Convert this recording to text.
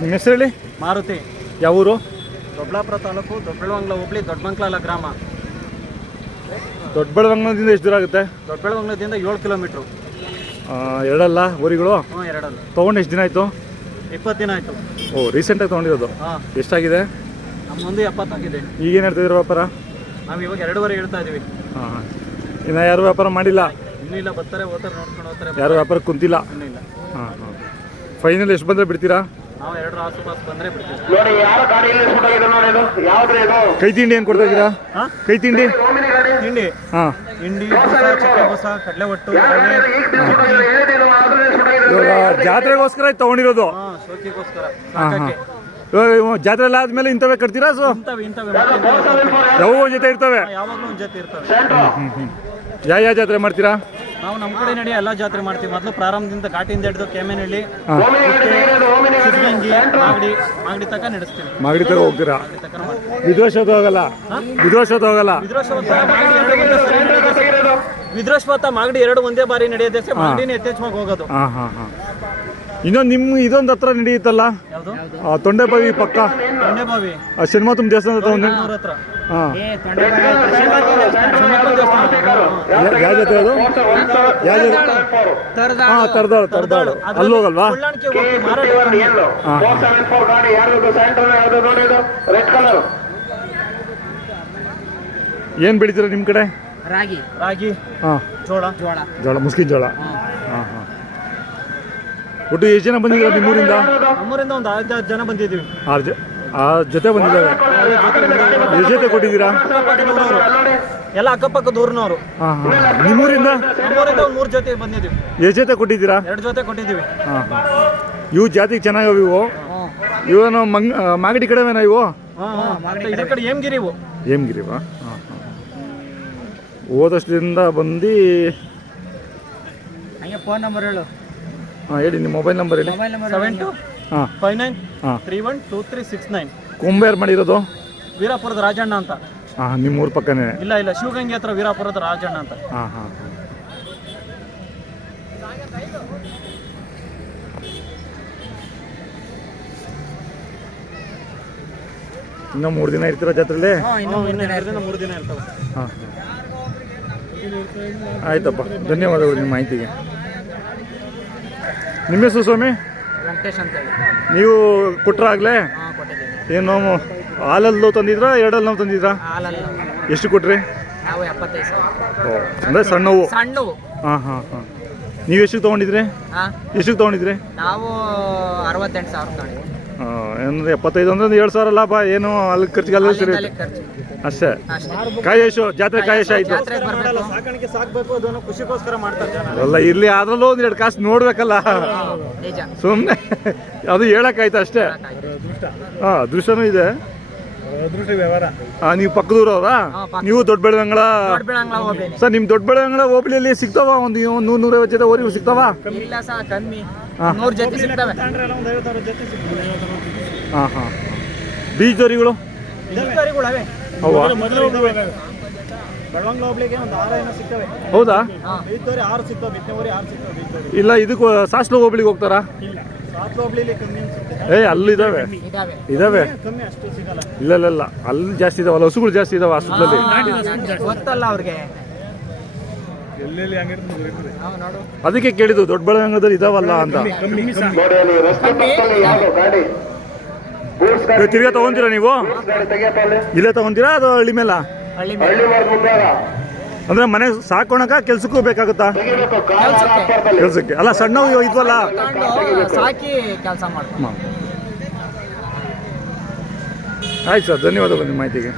ನಿಮ್ಮ ಹೆಸರು ಹೇಳಿ. ಮಾರುತಿ. ಯಾವ ಊರು? ದೊಡ್ಡಬಳ್ಳಾಪುರ ತಾಲೂಕು, ದೊಡ್ಡಬೆಳವಂಗ್ಲ ಹೋಬಳಿ, ದೊಡ್ಡಬಂಕ್ಲಾಲ ಗ್ರಾಮ. ದೊಡ್ಡಬೆಳವಂಗ್ಲದಿಂದ ಎಷ್ಟು ದೂರ ಆಗುತ್ತೆ? ದೊಡ್ಡಬೆಳವಂಗ್ಲದಿಂದ 7 ಕಿಲೋಮೀಟ್ರು. ಎರಡಲ್ಲ ಊರಿಗಳು? ಹ್ಞೂ, ಎರಡಲ್ಲ. ತೊಗೊಂಡು ಎಷ್ಟು ದಿನ ಆಯಿತು? 20 ದಿನ ಆಯಿತು. ಓ, ರೀಸೆಂಟಾಗಿ ತೊಗೊಂಡಿರೋದು? ಹಾಂ. ಎಷ್ಟಾಗಿದೆ? ನಮ್ಮ ಮುಂದೆ 70 ಆಗಿದೆ. ಈಗೇನು ಹೇಳ್ತಿದ್ರು ವ್ಯಾಪಾರ? ನಾವು ಇವಾಗ 2.5 ಹೇಳ್ತಾ ಇದ್ದೀವಿ. ಹಾಂ. ಇನ್ನು ಯಾರು ವ್ಯಾಪಾರ ಮಾಡಿಲ್ಲ? ಇನ್ನೂ ಇಲ್ಲ, ಬರ್ತಾರೆ, ಹೋಗ್ತಾರೆ, ನೋಡ್ಕೊಂಡು ಹೋಗ್ತಾರೆ. ಯಾರು ವ್ಯಾಪಾರ ಕುಂತಿಲ್ಲ? ಇನ್ನೂ ಇಲ್ಲ. ಹಾಂ ಹಾಂ. ಫೈನಲ್ ಎಷ್ಟು ಬಂದರೆ ಬಿಡ್ತೀರಾ? ನಾವು 2 ಆಸುಪಾಸು ಬಂದರೆ ಬಿಡ್ತೀವಿ. ಕೈ ತಿಂಡಿ ಏನು ಕೊಡ್ತಾ ಇದ್ದೀರಾ? ಹಾಂ, ಕೈ ತಿಂಡಿ? ತಿಂಡಿ. ಹಾಂ. ಹಿಂಡಿ, ಚಿಕ್ಕ ಬಸ, ಕಡಲೆ ಒಟ್ಟು. ಇವಾಗ ಜಾತ್ರೆಗೋಸ್ಕರ ತೊಗೊಂಡಿರೋದು? ಹಾಂ, ಶೋಕಿಗೋಸ್ಕರ. ಹಾಂ ಹಾಂ. ಇವಾಗ ಜಾತ್ರೆ ಎಲ್ಲ ಆದಮೇಲೆ ಇಂಥವೇ ಕಟ್ತೀರಾ? ಸೊ ಇಂಥವೆ ಯಾವ ಜೊತೆ ಇರ್ತವೆ? ಯಾವಾಗಲೂ ಒಂದು ಜೊತೆ ಇರ್ತವೆ. ಯಾವ ಜಾತ್ರೆ ಮಾಡ್ತೀರಾ? ನಾವು ನಮ್ಮ ಕಡೆ ನಡಿ ಎಲ್ಲ ಜಾತ್ರೆ ಮಾಡ್ತೀವಿ. ಮೊದಲು ಪ್ರಾರಂಭದಿಂದ ಘಾಟಿಯಿಂದ ಹಿಡಿದು ಕೇಮೇನಹಳ್ಳಿ, ಸಿದ್ಧಗಂಗಿ, ಮಾಗಡಿ ತನಕ ನಡೆಸ್ತೀವಿ. ಮಾಗಡಿ ತಗ ಹೋಗ್ತೀರಾ? ವಿದ್ರೋಷೋತ್ ಹೋಗಲ್ಲ? ವಿದ್ರೋಷೋತ್ ಹೋಗಲ್ಲ? ವಿದ್ರೋಷೋತ್ತ ಮಾಗಡಿ 2 ಒಂದೇ ಬಾರಿ ನಡೆಯೋದೇ. ಮಾಗಡಿನೇ ಯಥೇಚ್ಛವಾಗಿ ಹೋಗೋದು. ಹಾಂ ಹಾಂ ಹಾಂ. ಇನ್ನೊಂದು ಇದೊಂದು ಹತ್ರ ನಡೆಯುತ್ತಲ್ಲ, ಯಾವುದು? ತೊಂಡೆಬಾವಿ ಪಕ್ಕ, ತೊಂಡೆಬಾವಿ ಶನಿಮಾತಮ್ಮ ದೇವಸ್ಥಾನ ಹತ್ರ. ಹಾಂ. ಯಾವ ಜಾತ್ರೆ ಅದು? ಯಾವ ಜಾತ್ರೆ? ಹಾಂ, ತರದಾಳು. ಅಲ್ಲಿ ಹೋಗಲ್ವಾ? ಹಾಂ. ಏನು ಬೆಳಿತೀರ ನಿಮ್ಮ ಕಡೆ? ರಾಗಿ. ಹಾಂ. ಜೋಳ, ಮುಸ್ಕಿನ ಜೋಳ. ಹಾಂ ಹಾಂ. ಒಟ್ಟು ಎಷ್ಟು ಜನ ಬಂದಿದ್ದೀರಾ ನಿಮ್ಮೂರಿಂದ? ನಮ್ಮೂರಿಂದ ಒಂದು 6 ಜನ ಬಂದಿದ್ದೀವಿ. 6 ಜೊತೆ ಬಂದಿದ್ದಾರೆ. ಎಷ್ಟು ಜೊತೆ ಕೊಟ್ಟಿದ್ದೀರಾ? ಎಲ್ಲ ಅಕ್ಕಪಕ್ಕದ ಊರಿನವರು. ಹಾಂ ಹಾಂ. ನಿಮ್ಮೂರಿಂದ? ನಮ್ಮೂರಿಂದ ಒಂದು 3 ಜೊತೆ ಬಂದಿದ್ದೀವಿ. ಎಷ್ಟು ಜೊತೆ ಕೊಟ್ಟಿದ್ದೀರಾ? 2 ಜೊತೆ ಕೊಟ್ಟಿದ್ದೀವಿ. ಹಾಂ ಹಾಂ. ಇವು ಜಾತಿಗೆ ಚೆನ್ನಾಗವೆ ಇವು. ಇವನು ಮಾಗಡಿ ಕಡೆವೇನಾ ಇವು? ಇದ್ರ ಕಡೆ ಹೇಮಗಿರಿವು. ಹೇಮಗಿರಿವಾ? ಹಾಂ ಹಾಂ. ಹೋದಷ್ಟರಿಂದ ಬಂದು. ಹಂಗೆ ಫೋನ್ ನಂಬರ್ ಹೇಳು. ಹಾಂ, ಹೇಳಿ. ನಿಮ್ಮ ಮೊಬೈಲ್ ನಂಬರ್ ಹೇಳಿ. 7259312369. ಕೊಂಬೇರ್ ಮಾಡಿರೋದು? ವೀರಾಪುರದ ರಾಜಣ್ಣ ಅಂತ. ಹಾಂ, ನಿಮ್ಮ ಊರ ಪಕ್ಕನೇ? ಇಲ್ಲ, ಶಿವಗಂಗೆ ಹತ್ರ ವೀರಾಪುರದ ರಾಜಣ್ಣ ಅಂತ. ಹಾಂ ಹಾಂ. ಇನ್ನೂ 3 ದಿನ ಇರ್ತೀರಾ ಜಾತ್ರೆಯಲ್ಲಿ? ಇನ್ನೂ 3 ದಿನ ಇರ್ತವೆ. ಹಾಂ. ಆಯ್ತಪ್ಪ, ಧನ್ಯವಾದಗಳು ನಿಮ್ಮ ಮಾಹಿತಿಗೆ. ನಿಮ್ಮ ಹೆಸರು ಸ್ವಾಮಿ? ವೆಂಕಟೇಶ್ ಅಂತ ಹೇಳಿ. ನೀವು ಕೊಟ್ರಾಗಲೇ? ಏನು ಹಾಲಲ್ಲೂ ತಂದಿದ್ರಾ, ಎರಡಲ್ಲಿ ನಾವು ತಂದಿದ್ರಾ? ಎಷ್ಟು ಕೊಟ್ರಿ? ನಾವು 75,000. ಓ, ಅಂದರೆ ಸಣ್ಣವು? ಸಣ್ಣವು. ಹಾಂ ಹಾಂ ಹಾಂ. ನೀವು ಎಷ್ಟಕ್ಕೆ ತೊಗೊಂಡಿದ್ರಿ? ಎಷ್ಟಕ್ಕೆ ತೊಗೊಂಡಿದ್ರಿ? ನಾವು 68,000 ತೊಗೊಂಡಿದ್ವಿ. ಅಂದರೆ 75 ಅಂದ್ರೆ 7,000 ಲಾಭ. ಏನು ಅಲ್ಲಿ ಖರ್ಚಿಗೆಲ್ಲ ಸರಿ ಅಷ್ಟೇ. ಕಾಯೇಶು ಜಾತ್ರೆ ಕಾಯೇಶ ಆಯಿತು. ಸಾಕಾಣಿಕೆ ಸಾಕಬೇಕು, ಅದನ್ನು ಖುಷಿಗೋಸ್ಕರ ಮಾಡ್ತಾರೆ ಜನ. ಅಲ್ಲ, ಇರಲಿ, ಅದರಲ್ಲೂ 1-2 ಕಾಸು ನೋಡ್ಬೇಕಲ್ಲ. ಸುಮ್ಮನೆ ಅದು ಹೇಳಕ್ಕಾಯ್ತು ಅಷ್ಟೇ. ಹಾಂ, ಅದೃಷ್ಟನೂ ಇದೆ. ನೀವು ಪಕ್ಕದೂರವ್ರಾ? ನೀವು ದೊಡ್ಡಬೆಳವಂಗ್ಲ? ಸರ್, ನಿಮ್ಮ ದೊಡ್ಡಬೆಳವಂಗ್ಲ ಹೋಬಳಿಯಲ್ಲಿ ಸಿಗ್ತಾವ ಒಂದು 100-150 ಜೊತೆ ಓರಿವು ಸಿಗ್ತಾವ? ಹಾಂ ಹಾಂ. ಬೀಜದೋರಿಗಳು? ಹೌದಾ? ಇಲ್ಲ, ಇದಕ್ಕೂ ಸಾಸ್ಲು ಹೋಬಳಿಗೆ ಹೋಗ್ತಾರಾ? ಅಲ್ಲಿದ್ದಾವೆ. ಇದಾವೆ? ಇಲ್ಲ, ಅಲ್ಲಿ ಜಾಸ್ತಿ ಇದಾವಲ್ಲ, ಹಸುಗಳು ಜಾಸ್ತಿ ಇದಾವೆ ಆ ಸುತ್ತಲ್ಲಿ. ಅದಕ್ಕೆ ಕೇಳಿದ್ದು ದೊಡ್ಡಬೆಳವಂಗ್ಲದಲ್ಲಿ ಇದಾವಲ್ಲ ಅಂತ. ತಿರ್ಗಾ ತಗೊಂತೀರಾ ನೀವು? ಇಲ್ಲೇ ತಗೊಂತೀರಾ ಅದು ಹಳ್ಳಿ ಮೇಲ? ಅಂದ್ರೆ ಮನೆ ಸಾಕೋಣಕ ಕೆಲ್ಸಕ್ಕೂ ಬೇಕಾಗುತ್ತಾ? ಕೆಲ್ಸಕ್ಕೆ ಅಲ್ಲ, ಸಣ್ಣವು ಇದ್ವಲ್ಲ. ಆಯ್ತು ಸರ್, ಧನ್ಯವಾದಗಳು ನಿಮ್ಮ ಮಾಹಿತಿಗೆ.